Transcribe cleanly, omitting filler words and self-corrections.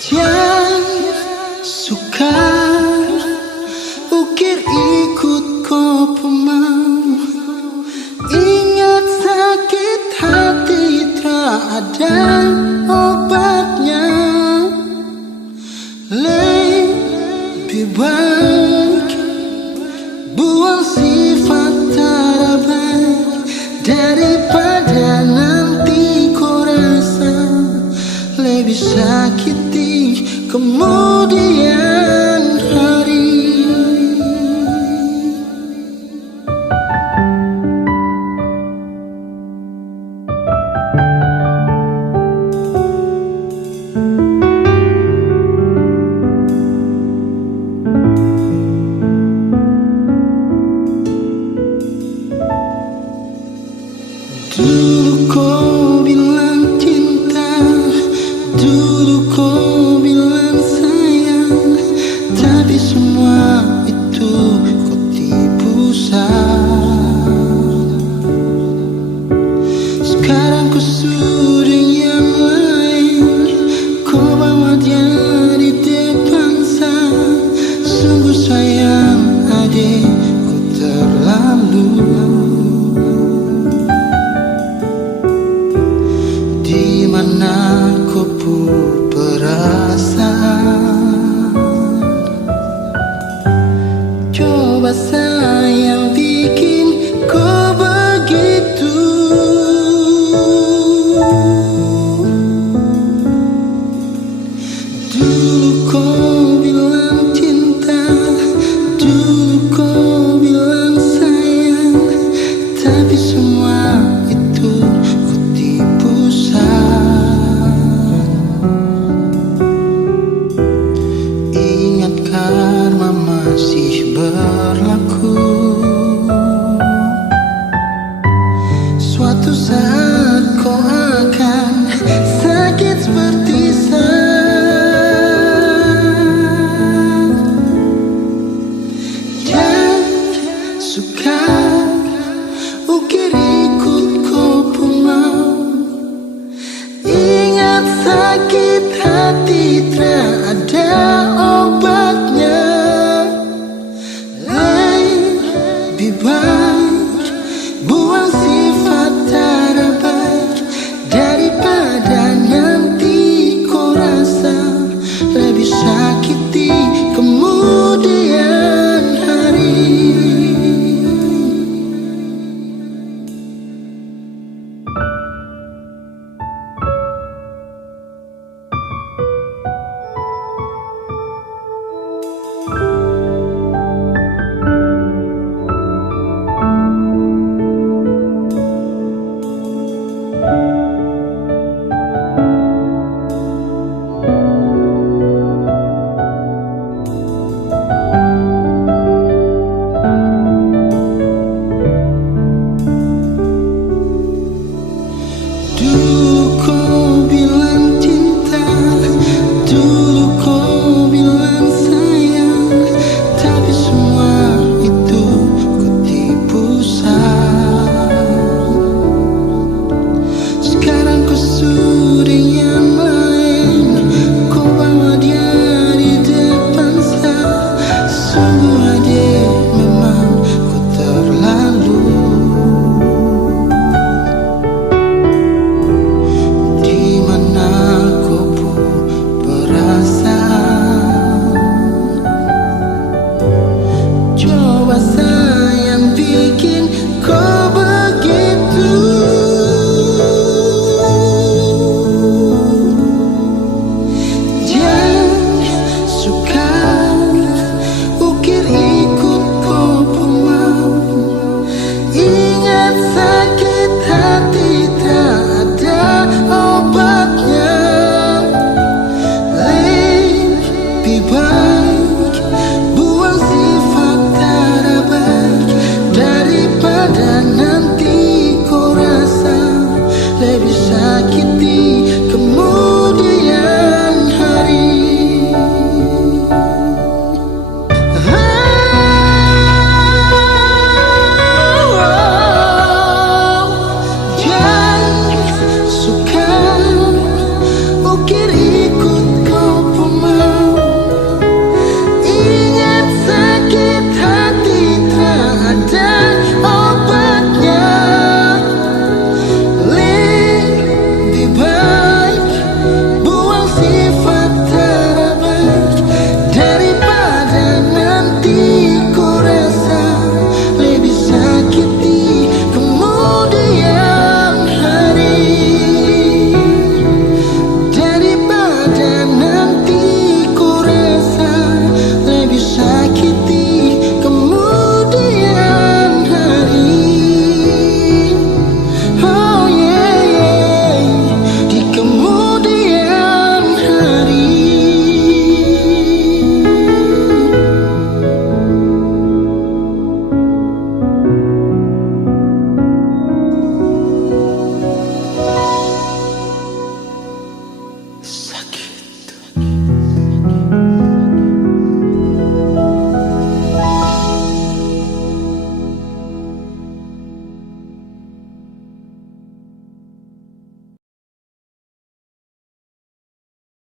Jangan suka ukir ikut kau pemau. Ingat sakit hati tak ada obatnya. Lebih baik buang sifat terbaik daripada nanti kau rasa lebih sakiti kemudian hari. Dulu kau bilang cinta, dulu kau bilang sayang, tapi semua itu kau tipu Sekarang kau sudah yang lain, kau bawa dia di depan sana. Sungguh sayang adikku terlalu. Di mana kau pun perasaan? Coba sayang bikin kau begitu. Dulu kau bilang cinta, dulu kau bilang sayang, tapi semua itu